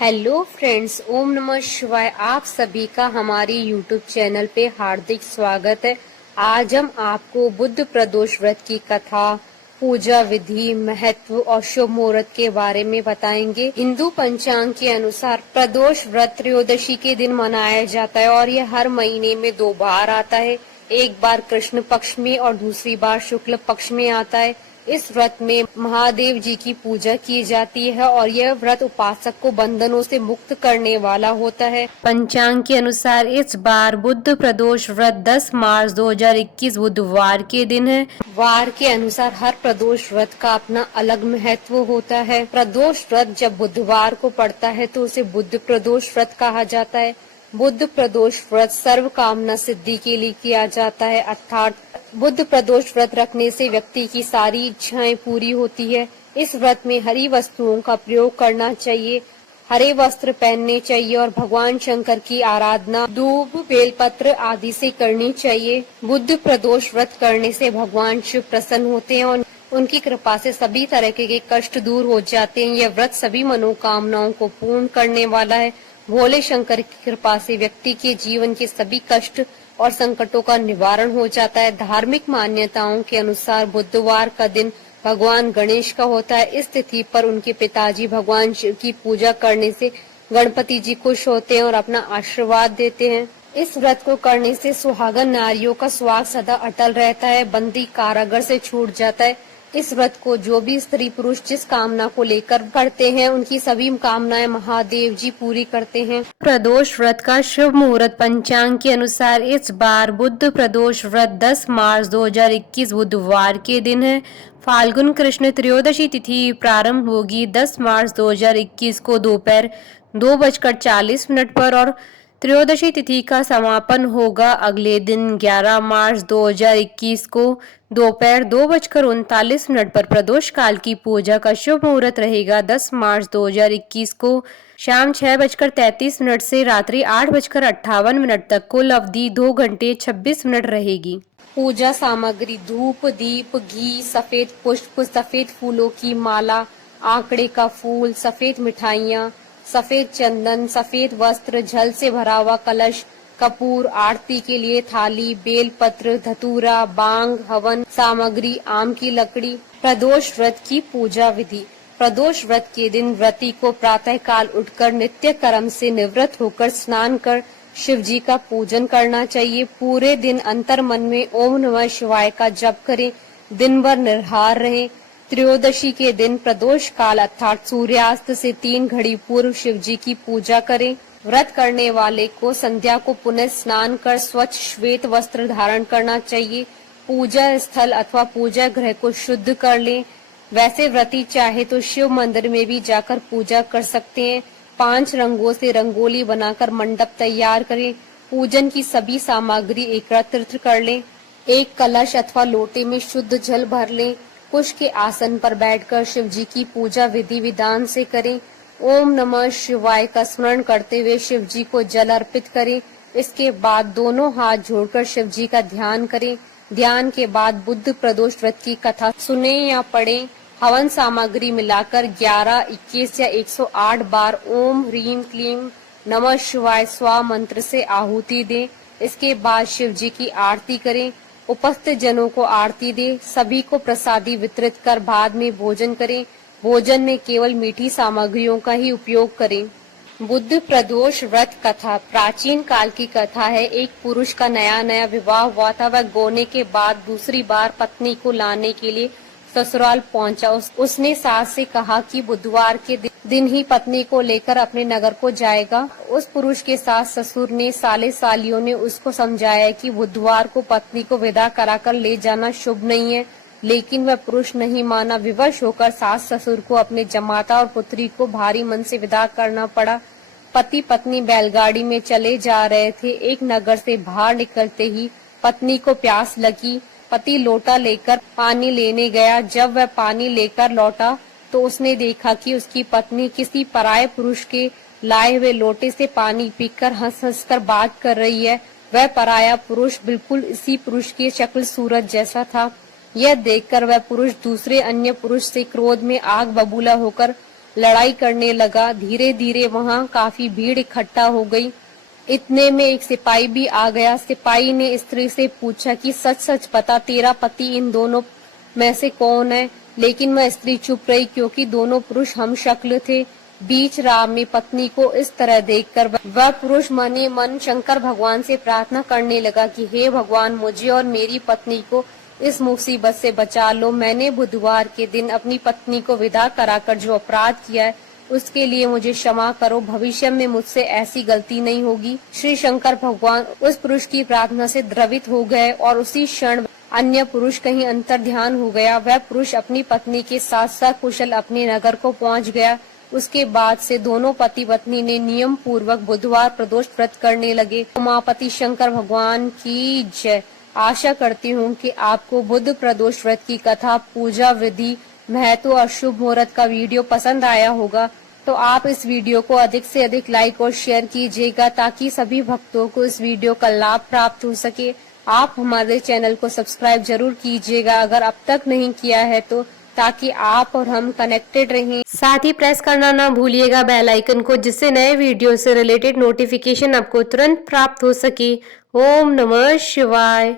Hello friends, ओम नमः शिवाय। आप सभी का हमारे यूट्यूब चैनल पे हार्दिक स्वागत है। आज हम आपको बुद्ध प्रदोष व्रत की कथा, पूजा विधि, महत्व और शुभ मुहूर्त के बारे में बताएंगे। हिंदू पंचांग के अनुसार प्रदोष व्रत त्रयोदशी के दिन मनाया जाता है और यह हर महीने में 2 बार आता है। एक बार कृष्ण पक्ष में और दूसरी बार शुक्ल पक्ष में आता है। इस व्रत में महादेव जी की पूजा की जाती है और यह व्रत उपासक को बंधनों से मुक्त करने वाला होता है। पंचांग के अनुसार इस बार बुद्ध प्रदोष व्रत 10 मार्च 2021 बुधवार के दिन है। वार के अनुसार हर प्रदोष व्रत का अपना अलग महत्व होता है। प्रदोष व्रत जब बुधवार को पड़ता है तो उसे बुद्ध प्रदोष व्रत कहा जाता है। बुद्ध प्रदोष व्रत सर्व कामना सिद्धि के लिए किया जाता है, अर्थात बुद्ध प्रदोष व्रत रखने से व्यक्ति की सारी इच्छाएं पूरी होती है। इस व्रत में हरी वस्तुओं का प्रयोग करना चाहिए, हरे वस्त्र पहनने चाहिए और भगवान शंकर की आराधना धूप, बेलपत्र आदि से करनी चाहिए। बुद्ध प्रदोष व्रत करने से भगवान शिव प्रसन्न होते हैं और उनकी कृपा से सभी तरह के कष्ट दूर हो जाते हैं। यह व्रत सभी मनोकामनाओं को पूर्ण करने वाला है। भोले शंकर की कृपा से व्यक्ति के जीवन के सभी कष्ट और संकटों का निवारण हो जाता है। धार्मिक मान्यताओं के अनुसार बुधवार का दिन भगवान गणेश का होता है। इस तिथि पर उनके पिताजी भगवान शिव की पूजा करने से गणपति जी खुश होते हैं और अपना आशीर्वाद देते हैं। इस व्रत को करने से सुहागन नारियों का सुहाग सदा अटल रहता है, बंदी कारागार से छूट जाता है। इस व्रत को जो भी स्त्री पुरुष जिस कामना को लेकर करते हैं, उनकी सभी कामनाएं महादेव जी पूरी करते हैं। प्रदोष व्रत का शुभ मुहूर्त पंचांग के अनुसार इस बार बुद्ध प्रदोष व्रत 10 मार्च 2021 बुधवार के दिन है। फाल्गुन कृष्ण त्रयोदशी तिथि प्रारंभ होगी 10 मार्च 2021 को दोपहर 2:40 पर और त्रयोदशी तिथि का समापन होगा अगले दिन 11 मार्च 2021 को दोपहर 2:39 पर। प्रदोष काल की पूजा का शुभ मुहूर्त रहेगा 10 मार्च 2021 को शाम 6:33 से रात्रि 8:58 तक। कुल अवधि 2 घंटे 26 मिनट रहेगी। पूजा सामग्री: धूप, दीप, घी, सफेद पुष्प, सफेद फूलों की माला, आंकड़े का फूल, सफेद मिठाइयाँ, सफेद चंदन, सफेद वस्त्र, जल से भरा हुआ कलश, कपूर, आरती के लिए थाली, बेल पत्र, धतूरा, बांग, हवन सामग्री, आम की लकड़ी। प्रदोष व्रत की पूजा विधि: प्रदोष व्रत के दिन व्रती को प्रातः काल उठकर नित्य कर्म से निवृत्त होकर स्नान कर शिव जी का पूजन करना चाहिए। पूरे दिन अंतर मन में ओम नमः शिवाय का जप करें, दिन भर निर्हार रहें। त्रयोदशी के दिन प्रदोष काल अर्थात सूर्यास्त से 3 घड़ी पूर्व शिव जी की पूजा करें। व्रत करने वाले को संध्या को पुनः स्नान कर स्वच्छ श्वेत वस्त्र धारण करना चाहिए। पूजा स्थल अथवा पूजा गृह को शुद्ध कर लें। वैसे व्रती चाहे तो शिव मंदिर में भी जाकर पूजा कर सकते हैं। 5 रंगों से रंगोली बनाकर मंडप तैयार करें। पूजन की सभी सामग्री एकत्रित कर लें। एक कलश अथवा लोटे में शुद्ध जल भर लें। कुश के आसन पर बैठकर शिव जी की पूजा विधि विधान से करें। ओम नमः शिवाय का स्मरण करते हुए शिव जी को जल अर्पित करें। इसके बाद दोनों हाथ जोड़कर शिव जी का ध्यान करें। ध्यान के बाद बुद्ध प्रदोष व्रत की कथा सुने या पढ़ें। हवन सामग्री मिलाकर 11, 21 या 108 बार ओम ह्रीम क्लीम नमः शिवाय स्वा मंत्र से आहुति दें। इसके बाद शिव जी की आरती करें। उपस्थित जनों को आरती दे, सभी को प्रसादी वितरित कर बाद में भोजन करें। भोजन में केवल मीठी सामग्रियों का ही उपयोग करें। बुद्ध प्रदोष व्रत कथा प्राचीन काल की कथा है। एक पुरुष का नया विवाह हुआ था। वह गोने के बाद दूसरी बार पत्नी को लाने के लिए ससुराल पहुंचा। उसने सास से कहा कि बुधवार के दिन ही पत्नी को लेकर अपने नगर को जाएगा। उस पुरुष के सास ससुर ने साले सालियों ने उसको समझाया कि बुधवार को पत्नी को विदा कराकर ले जाना शुभ नहीं है, लेकिन वह पुरुष नहीं माना। विवश होकर सास ससुर को अपने जमाता और पुत्री को भारी मन से विदा करना पड़ा। पति पत्नी बैलगाड़ी में चले जा रहे थे। एक नगर से बाहर निकलते ही पत्नी को प्यास लगी। पति लोटा लेकर पानी लेने गया। जब वह पानी लेकर लौटा तो उसने देखा कि उसकी पत्नी किसी पराये पुरुष के लाए हुए लोटे से पानी पीकर हंस कर बात कर रही है। वह पराया पुरुष बिल्कुल इसी पुरुष की शक्ल सूरत जैसा था। यह देखकर वह पुरुष दूसरे अन्य पुरुष से क्रोध में आग बबूला होकर लड़ाई करने लगा। धीरे धीरे वहां काफी भीड़ इकट्ठा हो गई। इतने में एक सिपाही भी आ गया। सिपाही ने स्त्री से पूछा कि सच सच बता, तेरा पति इन दोनों में से कौन है? लेकिन वह स्त्री चुप रही, क्योंकि दोनों पुरुष हम शक्ल थे। बीच राह में पत्नी को इस तरह देखकर वह पुरुष मने मन शंकर भगवान से प्रार्थना करने लगा कि हे भगवान, मुझे और मेरी पत्नी को इस मुसीबत से बचा लो। मैंने बुधवार के दिन अपनी पत्नी को विदा कराकर जो अपराध किया है, उसके लिए मुझे क्षमा करो। भविष्य में मुझसे ऐसी गलती नहीं होगी। श्री शंकर भगवान उस पुरुष की प्रार्थना से द्रवित हो गए और उसी क्षण अन्य पुरुष कहीं अंतर ध्यान हो गया। वह पुरुष अपनी पत्नी के साथ सकुशल अपने नगर को पहुंच गया। उसके बाद से दोनों पति पत्नी ने नियम पूर्वक बुधवार प्रदोष व्रत करने लगे। उमापति शंकर भगवान की जय। आशा करती हूँ कि आपको बुध प्रदोष व्रत की कथा, पूजा विधि, महत्व और शुभ मुहूर्त का वीडियो पसंद आया होगा। तो आप इस वीडियो को अधिक से अधिक लाइक और शेयर कीजिएगा, ताकि सभी भक्तों को इस वीडियो का लाभ प्राप्त हो सके। आप हमारे चैनल को सब्सक्राइब जरूर कीजिएगा अगर अब तक नहीं किया है तो, ताकि आप और हम कनेक्टेड रहें। साथ ही प्रेस करना ना भूलिएगा बेल आइकन को, जिससे नए वीडियो से रिलेटेड नोटिफिकेशन आपको तुरंत प्राप्त हो सके। ओम नमः शिवाय।